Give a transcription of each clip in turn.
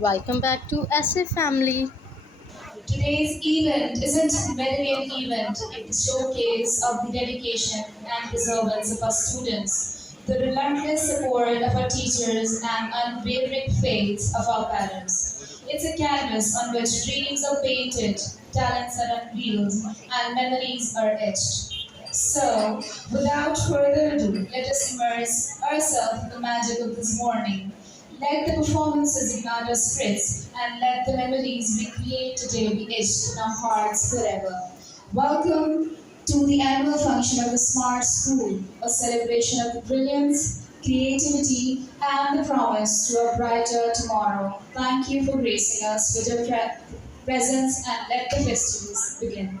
Welcome back to SA Family. Today's event isn't merely an event, it's a showcase of the dedication and perseverance of our students, the relentless support of our teachers, and unwavering faith of our parents. It's a canvas on which dreams are painted, talents are unveiled, and memories are etched. So, without further ado, let us immerse ourselves in the magic of this morning. Let the performances ignite our spirits, and let the memories we create today be etched in our hearts forever. Welcome to the annual function of the Smart School, a celebration of the brilliance, creativity, and the promise to a brighter tomorrow. Thank you for gracing us with your presence, and let the festivities begin.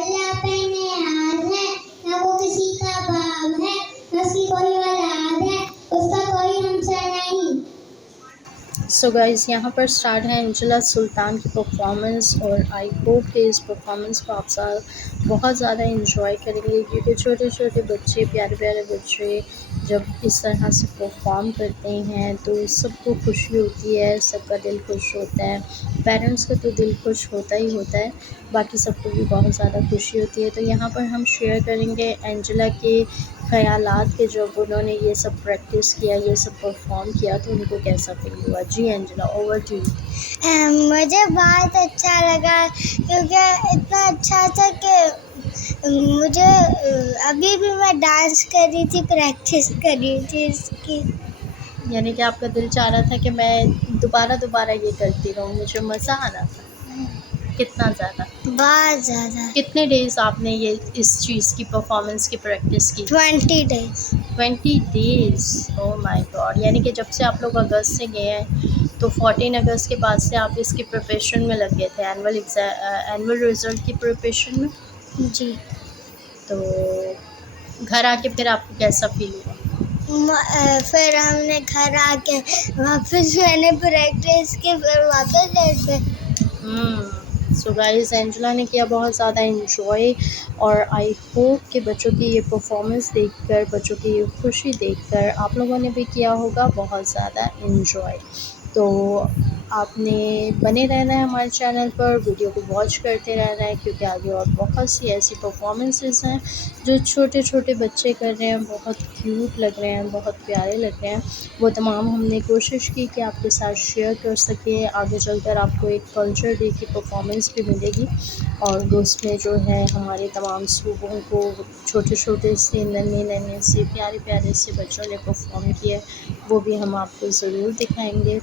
अल्लाह पे नियाज है ना वो किसी का बाप है ना उसकी कोई औलाद है उसका कोई हमसा नहीं सो गाइस यहाँ पर स्टार्ट है एंजेला सुल्तान की परफॉर्मेंस और आई होप कि इस परफॉर्मेंस को आप सब बहुत ज़्यादा इंजॉय करेंगे क्योंकि छोटे छोटे बच्चे प्यारे प्यारे बच्चे जब इस तरह से परफॉर्म करते हैं तो सबको खुशी होती है, सबका दिल खुश होता है। पेरेंट्स का तो दिल खुश होता ही होता है, बाकी सबको भी बहुत ज़्यादा खुशी होती है। तो यहाँ पर हम शेयर करेंगे एंजेला के ख़यालात के जब उन्होंने ये सब प्रैक्टिस किया, ये सब परफॉर्म किया तो उनको कैसा फील हुआ। जी एंजेला, ओवर टू यू। मुझे बहुत अच्छा लगा क्योंकि इतना अच्छा था कि मुझे अभी भी मैं डांस कर रही थी, प्रैक्टिस कर रही थी इसकी। यानी कि आपका दिल चाह रहा था कि मैं दोबारा दोबारा ये करती रहूँ, मुझे मज़ा आ रहा था। कितना ज़्यादा? बहुत ज़्यादा। कितने डेज़ आपने ये इस चीज़ की परफॉर्मेंस की प्रैक्टिस की? 20 days. 20 days, oh my God. यानी कि जब से आप लोग अगस्त से गए हैं तो 14 अगस्त के बाद से आप इसकी प्रिपरेशन में लग गए थे, एनुअल रिज़ल्ट की प्रिपरेशन में। जी। तो घर आके फिर आपको कैसा फील हुआ? फिर हमने घर आके वापस मैंने प्रैक्टिस की, फिर वापस लेट गए। सो गाइस, एंजेला ने किया बहुत ज़्यादा इन्जॉय और आई होप कि बच्चों की ये परफॉर्मेंस देखकर, बच्चों की ये खुशी देखकर आप लोगों ने भी किया होगा बहुत ज़्यादा इन्जॉय। तो आपने बने रहना है हमारे चैनल पर, वीडियो को वॉच करते रहना है क्योंकि आगे और बहुत सी ऐसी परफॉर्मेंसेस हैं जो छोटे छोटे बच्चे कर रहे हैं, बहुत क्यूट लग रहे हैं, बहुत प्यारे लग रहे हैं। वो तमाम हमने कोशिश की कि आपके साथ शेयर कर सकें। आगे चलकर आपको एक कल्चर डे की परफॉर्मेंस भी मिलेगी और उसमें जो है हमारे तमाम सूबों को छोटे छोटे से नन्हे नन्हे से प्यारे प्यारे से बच्चों ने परफॉर्म किया, वो भी हम आपको ज़रूर दिखाएंगे।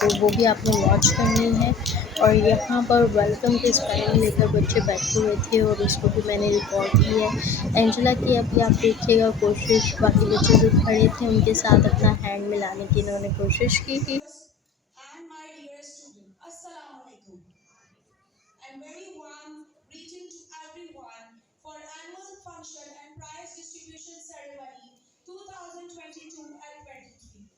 तो वो भी आपने वॉच करनी है। और यहाँ पर वेलकम के स्पेलिंग लेकर बच्चे बैठे हुए थे और उसको भी मैंने रिकॉर्ड किया है। एंजेला की अभी आप देखिएगा कोशिश, बाकी बच्चे जो खड़े थे उनके साथ अपना हैंड मिलाने की इन्होंने कोशिश की थी। And my dear student, Assalamu alaikum. And very warm greeting to everyone for annual function and prize distribution ceremony 2022 and 23.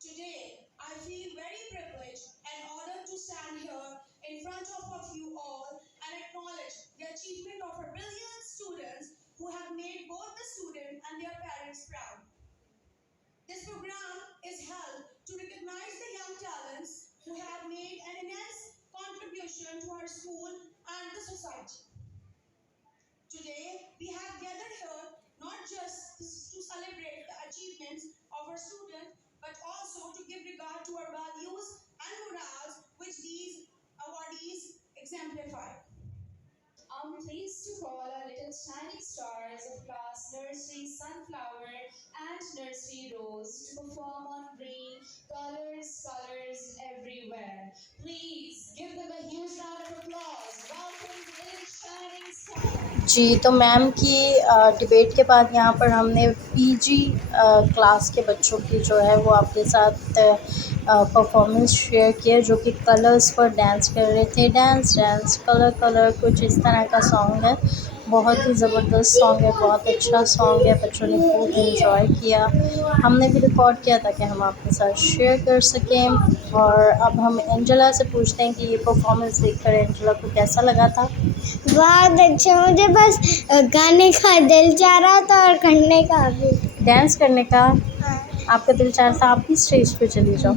Today, I feel very privileged and honored to stand here in front of you all and acknowledge the achievement of our brilliant students who have made both the student and their parents proud. This program is held to recognize the young talents who have made an immense contribution to our school and the society. Today, we have gathered here not just to celebrate the achievements of our students, but also to give regard to our values and morals which these awardees exemplify. I'm pleased to call our little shining stars of class Nursery Sunflower and Nursery Rose to perform on green colors everywhere. Please give them a huge round of applause. Welcome the little shining stars. जी, तो ma'am की debate के बाद यहाँ पर हमने PG class के बच्चों की जो है वो आपके साथ परफॉर्मेंस शेयर किया जो कि कलर्स पर डांस कर रहे थे। डांस डांस कलर कलर कुछ इस तरह का सॉन्ग है। बहुत ही ज़बरदस्त सॉन्ग है, बहुत अच्छा सॉन्ग है, बच्चों ने खूब इन्जॉय किया। हमने भी रिकॉर्ड किया था कि हम आपके साथ शेयर कर सकें। और अब हम एंजेला से पूछते हैं कि ये परफॉर्मेंस देखकर एंजेला को कैसा लगा था। बहुत अच्छा, मुझे बस गाने का दिल चाह रहा था और करने का भी। डांस करने का हाँ। आपका दिल चाह रहा था आप भी स्टेज पे चली जाओ।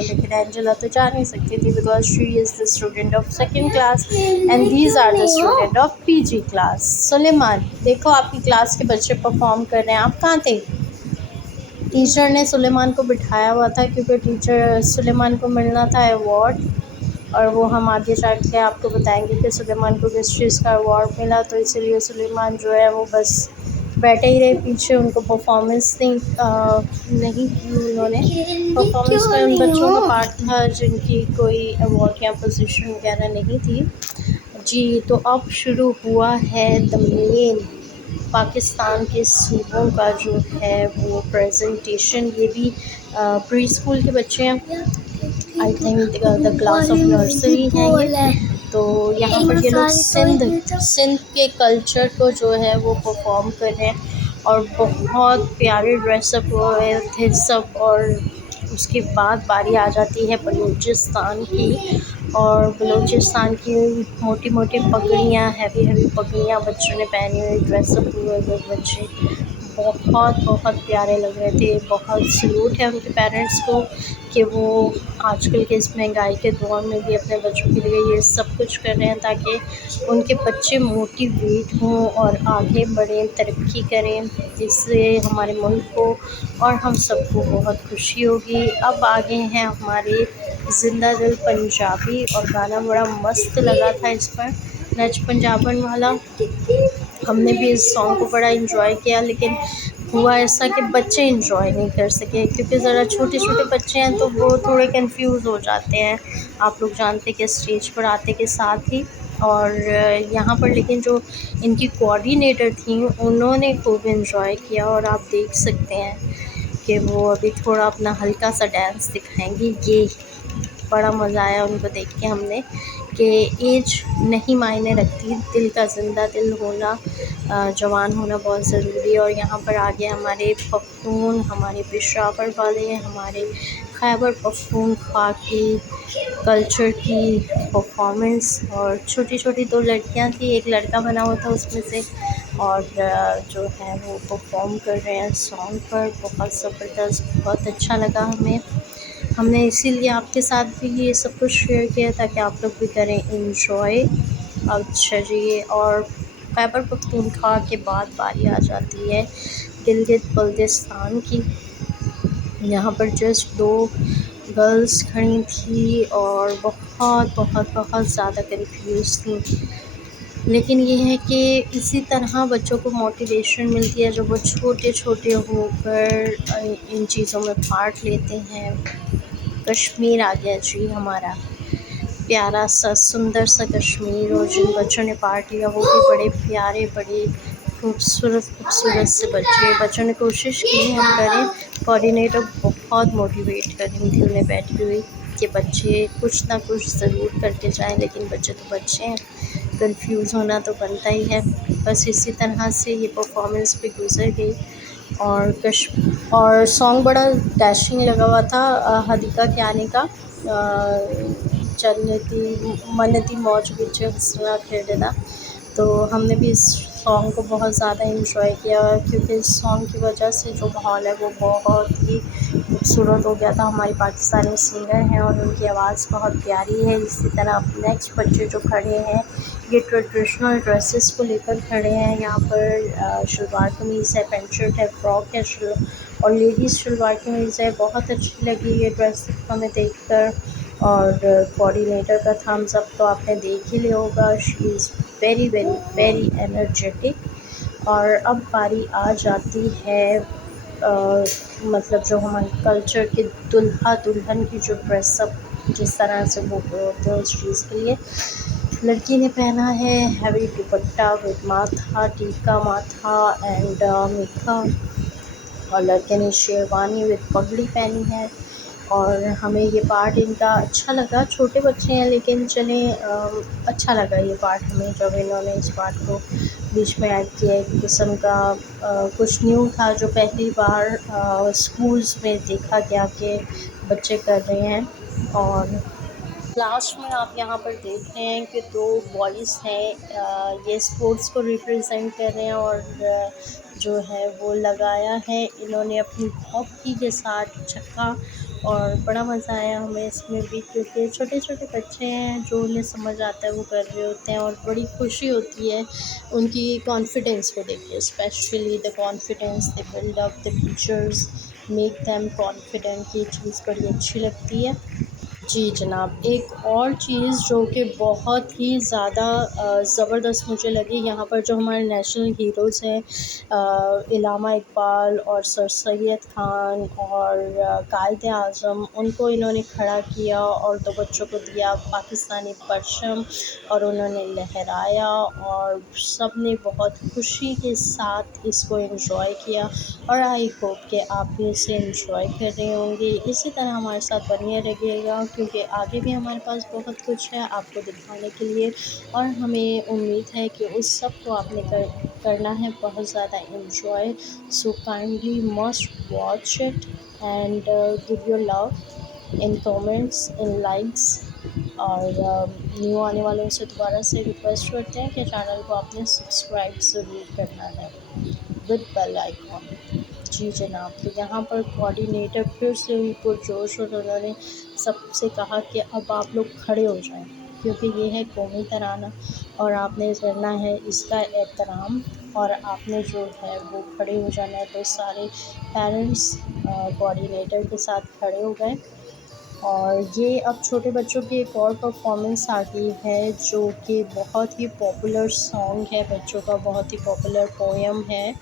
लेकिन एंजेला तो जा नहीं सकती थी because she is the student of second class and these are the student of PG class. Suleman, देखो आपकी क्लास के बच्चे परफॉर्म कर रहे हैं, आप कहाँ थे? टीचर ने सुलेमान को बिठाया हुआ था क्योंकि टीचर सुलेमान को मिलना था अवार्ड, और वो हम आगे जाके आपको बताएंगे कि सुलेमान को किस चीज़ का अवार्ड मिला। तो इसीलिए सुलेमान जो है वो बस बैठे ही रहे पीछे, उनको परफॉर्मेंस नहीं की उन्होंने। परफॉर्मेंस में उन बच्चों का पार्ट था जिनकी कोई अवार्ड या पोजीशन वगैरह नहीं थी जी। तो अब शुरू हुआ है द मेन पाकिस्तान के सूबों का जो है वो प्रेजेंटेशन। ये भी प्री स्कूल के बच्चे हैं, I think the class of nursery हैं ये। तो यहाँ पर ये लोग सिंध के कल्चर को जो है वो परफॉर्म कर रहे हैं और बहुत प्यारे ड्रेसअप हुए थे सब। और उसके बाद बारी आ जाती है बलूचिस्तान की, और बलूचिस्तान की मोटी मोटी पगड़ियाँ, हैवी हैवी पगड़ियाँ बच्चों ने पहनी हुई, ड्रेसअप हुए हुए बच्चे बहुत बहुत प्यारे लग रहे थे। बहुत सल्यूट है उनके पेरेंट्स को कि वो आजकल के इस महंगाई के दौर में भी अपने बच्चों के लिए ये सब कुछ कर रहे हैं ताकि उनके बच्चे मोटिवेट हों और आगे बढ़ें, तरक्की करें। इससे हमारे मुल्क को और हम सबको बहुत खुशी होगी। अब आगे हैं हमारे ज़िंदा दिल पंजाबी, और गाना बड़ा मस्त लगा था इस पर, नच पंजाबन वाला। हमने भी इस सॉन्ग को बड़ा इन्जॉय किया, लेकिन हुआ ऐसा कि बच्चे इन्जॉय नहीं कर सके क्योंकि ज़रा छोटे छोटे बच्चे हैं तो वो थोड़े कंफ्यूज हो जाते हैं, आप लोग जानते कि स्टेज पर आते के साथ ही। और यहाँ पर लेकिन जो इनकी कोऑर्डिनेटर थी उन्होंने खूब इन्जॉय किया, और आप देख सकते हैं कि वो अभी थोड़ा अपना हल्का सा डांस दिखाएंगी। ये बड़ा मज़ा आया उनको देख के हमने कि एज नहीं मायने रखती, दिल का ज़िंदा दिल होना, जवान होना बहुत ज़रूरी है। और यहाँ पर आगे हमारे पख्तून, हमारे पेशावर वाले, हमारे खैबर पख्तूनख्वा की कल्चर की परफॉर्मेंस, और छोटी छोटी दो लड़कियाँ थी, एक लड़का बना हुआ था उसमें से, और जो है वो परफॉर्म कर रहे हैं सॉन्ग पर। बहुत ज़बरदस्त, बहुत अच्छा लगा हमें। हमने इसीलिए आपके साथ भी ये सब कुछ शेयर किया ताकि आप लोग भी करें इंजॉय। अच्छा जी, और खैबर पख्तूनख्वा के बाद बारी आ जाती है गिलगित बल्तिस्तान की। यहाँ पर जस्ट दो गर्ल्स खड़ी थी और बहुत बहुत बहुत ज़्यादा कंफ्यूज थी, लेकिन ये है कि इसी तरह बच्चों को मोटिवेशन मिलती है जब वो छोटे छोटे होकर इन चीज़ों में पार्ट लेते हैं। कश्मीर आ गया जी हमारा प्यारा सा सुंदर सा कश्मीर, और जिन बच्चों ने पार्ट लिया वो भी बड़े प्यारे, बड़े खूबसूरत खूबसूरत से बच्चों ने कोशिश की है हम करें। कोऑर्डिनेटर बहुत मोटिवेट कर रही थी उन्हें बैठी हुई कि बच्चे कुछ ना कुछ ज़रूर करके जाएं, लेकिन बच्चे तो बच्चे हैं, कंफ्यूज होना तो बनता ही है। बस इसी तरह से ये परफॉर्मेंस भी गुजर गई। और सॉन्ग बड़ा डैशिंग लगा हुआ था हदीका के आने का। चलती मनती मौज विच हंसना खेलना, तो हमने भी इस सॉन्ग को बहुत ज़्यादा इंजॉय किया क्योंकि इस सॉन्ग की वजह से जो माहौल है वो बहुत ही खूबसूरत हो गया था। हमारी पाकिस्तानी सिंगर हैं और उनकी आवाज़ बहुत प्यारी है। इसी तरह नेक्स्ट बच्चे जो खड़े हैं ये ट्रेडिशनल ड्रेसेस को लेकर खड़े हैं। यहाँ पर शलवार कमीज़ है, पैंट शर्ट है, फ्रॉक है, और लेडीज़ शलवार कमीज़ है। बहुत अच्छी लगी ये ड्रेस हमें देखकर, और कोऑर्डिनेटर का थम्स अप तो आपने देख ही लिया होगा। She is very very very energetic. और अब बारी आ जाती है मतलब जो हमारे कल्चर के दुल्हा दुल्हन की जो ड्रेसअप जिस तरह से वो होते हैं उस चीज़ के लिए। लड़की ने पहना है हैवी दुपट्टा विद माथा, टीका माथा एंड मेकअप, और लड़के ने शेरवानी विद पगड़ी पहनी है। और हमें ये पार्ट इनका अच्छा लगा। छोटे बच्चे हैं लेकिन चलें अच्छा लगा ये पार्ट हमें जब इन्होंने इस पार्ट को बीच में ऐड किया। एक किस्म का कुछ न्यू था जो पहली बार स्कूल्स में देखा गया कि बच्चे कर रहे हैं। और लास्ट में आप यहाँ पर देख रहे हैं कि दो बॉयज़ हैं, ये स्पोर्ट्स को रिप्रेजेंट कर रहे हैं और जो है वो लगाया है इन्होंने अपनी हॉकी के साथ छक्का। और बड़ा मज़ा आया हमें इसमें भी क्योंकि छोटे छोटे बच्चे हैं जो उन्हें समझ आता है वो कर रहे होते हैं और बड़ी खुशी होती है उनकी कॉन्फिडेंस को देख के, specially the confidence they build up the teachers make them confident. ये चीज़ बड़ी अच्छी लगती है। जी जनाब, एक और चीज़ जो कि बहुत ही ज़्यादा ज़बरदस्त मुझे लगी यहाँ पर, जो हमारे नेशनल हीरोज़ हैं इल्हामा इकबाल और सर सैयद ख़ान और कायदे आज़म, उनको इन्होंने खड़ा किया और दो बच्चों को दिया पाकिस्तानी परचम और उन्होंने लहराया और सब ने बहुत खुशी के साथ इसको एंजॉय किया। और आई होप कि आप भी इसे एंजॉय कर रहे होंगे। इसी तरह हमारे साथ बने रहिएगा क्योंकि आगे भी हमारे पास बहुत कुछ है आपको दिखाने के लिए और हमें उम्मीद है कि उस सब को आपने करना है बहुत ज़्यादा enjoy. So kindly must watch it and give your love in comments, in likes. और न्यू आने वालों से दोबारा से रिक्वेस्ट करते हैं कि चैनल को आपने सब्सक्राइब ज़रूर करना है विद बेल आइकॉन। जी जनाब, तो यहाँ पर कोऑर्डिनेटर फिर से हुई पुरजोश और उन्होंने सबसे कहा कि अब आप लोग खड़े हो जाएं क्योंकि ये है कौमी तराना और आपने करना है इसका एहतराम और आपने जो है वो खड़े हो जाना है। तो सारे पेरेंट्स कोऑर्डिनेटर के साथ खड़े हो गए। और ये अब छोटे बच्चों की एक और परफॉर्मेंस आ गई है जो कि बहुत ही पॉपुलर सॉन्ग है, बच्चों का बहुत ही पॉपुलर पोएम है,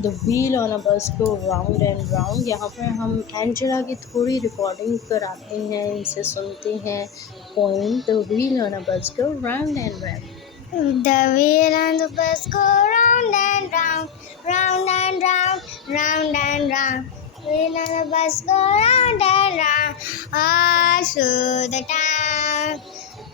the wheel on a bus go round and round. यहाँ पर हम एंजेला की थोड़ी रिकॉर्डिंग कराते हैं, इनसे सुनते हैं poem the wheel on a bus go round and round. The wheel on the bus go round and round, round and round, round and round. Wheel on the bus go round and round, all through the town.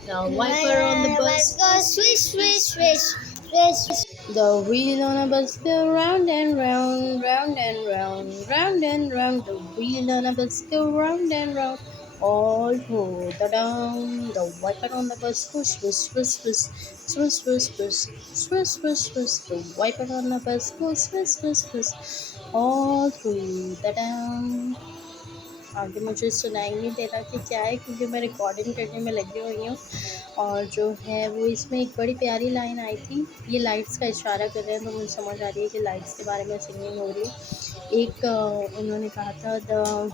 The wiper on the bus goes swish, swish, swish, swish, swish. The wheel on a bus go round and round, round and round, round and round. The wheel on a bus go round and round, all through the down. The wiper on the bus goes swish, swish, swish, swish, swish, swish, swish, swish, swish. The wiper on the bus goes swish, swish, swish, all through the down. आगे मुझे सुनाई नहीं दे रहा कि क्या है क्योंकि मैं रिकॉर्डिंग करने में लगी हुई हूँ। और जो है वो इसमें एक बड़ी प्यारी लाइन आई थी, ये लाइट्स का इशारा कर रहे हैं तो मुझे समझ आ रही है कि लाइट्स के बारे में सिंगिंग हो रही है। एक उन्होंने कहा था द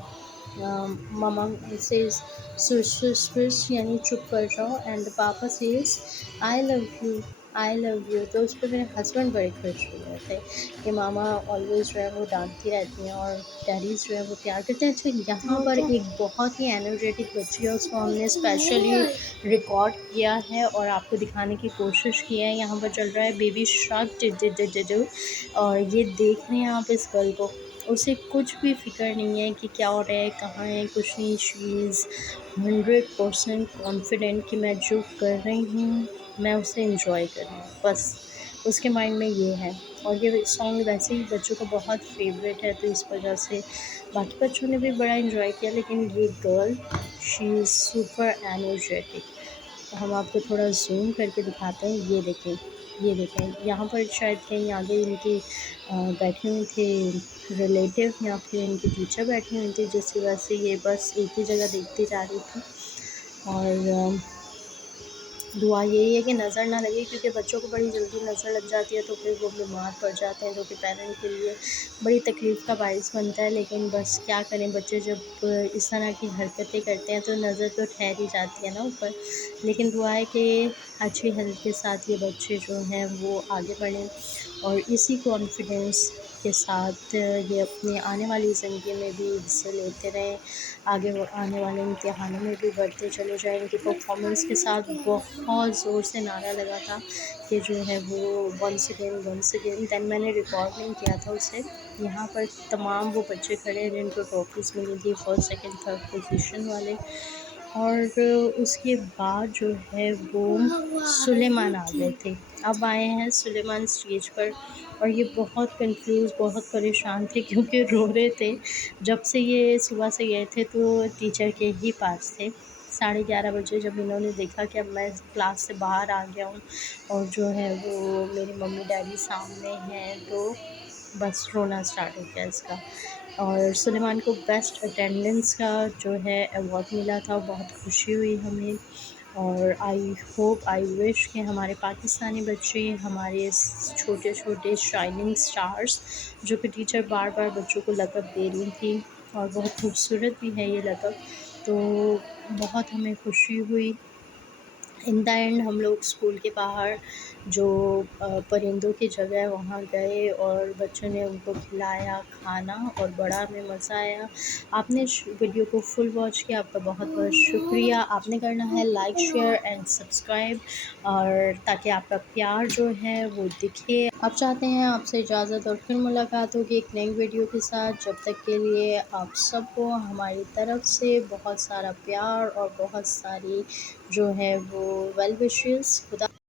ममा सेज स्विश यानी चुप कर जाओ एंड द पापा says I love you, I love you. तो उस पर मेरे हस्बैंड बड़े खुश हुए थे कि मामा ऑलवेज़ जो है वो डांटती रहती हैं और डैडीज़ जो है वो प्यार करते हैं। अच्छा, यहाँ पर एक बहुत ही एनर्जेटिक बच्ची है, उसको हमने स्पेशली रिकॉर्ड किया है और आपको दिखाने की कोशिश की है। यहाँ पर चल रहा है बेबी शार्क टिड और ये देख रहे हैं आप इस गर्ल को, उसे कुछ भी फ़िक्र नहीं है कि क्या हो रहा है, कहाँ है, कुछ नहीं। शी इज़ 100% कॉन्फिडेंट कि मैं जो कर रही हूँ मैं उसे एंजॉय कर रही हूँ, बस उसके माइंड में ये है। और ये सॉन्ग वैसे ही बच्चों का बहुत फेवरेट है तो इस वजह से बाकी बच्चों ने भी बड़ा एंजॉय किया, लेकिन ये girl she is super energetic. तो हम आपको थोड़ा जूम करके दिखाते हैं, ये देखें, ये देखें। यहाँ पर शायद कहीं आगे इनकी बैठी हुई थी रिलेटिव या फिर इनकी टीचर बैठी हुई थी, जिसकी वजह से ये बस एक ही जगह देखती जा रही थी। और दुआ यही है कि नज़र ना लगे क्योंकि बच्चों को बड़ी जल्दी नज़र लग जाती है तो फिर वो बीमार पड़ जाते हैं, जो कि पेरेंट के लिए बड़ी तकलीफ़ का बाइस बनता है। लेकिन बस क्या करें, बच्चे जब इस तरह की हरकतें करते हैं तो नज़र तो ठहर ही जाती है ना ऊपर। लेकिन दुआ है कि अच्छी हेल्थ के साथ ये बच्चे जो हैं वो आगे बढ़ें और इसी कॉन्फिडेंस के साथ ये अपनी आने वाली ज़िंदगी में भी हिस्से लेते रहें, आगे आने वाले इम्तिहानों में भी बढ़ते चले जाएँ। इनकी परफॉर्मेंस के साथ बहुत ज़ोर से नारा लगा था कि जो है वो वंस अगेन देन मैंने रिकॉर्ड नहीं किया था उसे। यहाँ पर तमाम वो बच्चे खड़े हैं जिनको ट्रॉफ़ीज़ मिली थी फर्स्ट, सेकंड, थर्ड पोजीशन वाले। और उसके बाद जो है वो सुलेमान आ गए थे। अब आए हैं सुलेमान स्टेज पर और ये बहुत कन्फ्यूज़, बहुत परेशान थे क्योंकि रो रहे थे। जब से ये सुबह से गए थे तो टीचर के ही पास थे। 11:30 बजे जब इन्होंने देखा कि अब मैं क्लास से बाहर आ गया हूँ और जो है वो मेरी मम्मी-डैडी सामने हैं, तो बस रोना स्टार्ट हो गया इसका। और सुलेमान को बेस्ट अटेंडेंस का जो है अवार्ड मिला था, बहुत खुशी हुई हमें। और आई होप, आई विश कि हमारे पाकिस्तानी बच्चे, हमारे छोटे-छोटे शाइनिंग स्टार्स, जो कि टीचर बार-बार बच्चों को लक़ब दे रही थी और बहुत खूबसूरत भी है ये लक़ब, तो बहुत हमें खुशी हुई। इन द एंड हम लोग स्कूल के बाहर जो परिंदों की जगह है वहाँ गए और बच्चों ने उनको खिलाया खाना और बड़ा हमें मज़ा आया। आपने इस वीडियो को फुल वॉच किया, आपका बहुत-बहुत शुक्रिया। आपने करना है लाइक, शेयर एंड सब्सक्राइब और ताकि आपका प्यार जो है वो दिखे। आप चाहते हैं आपसे इजाज़त और फिर मुलाकात होगी एक नई वीडियो के साथ। जब तक के लिए आप सबको हमारी तरफ से बहुत सारा प्यार और बहुत सारी जो है वो वेल विशेस। खुदा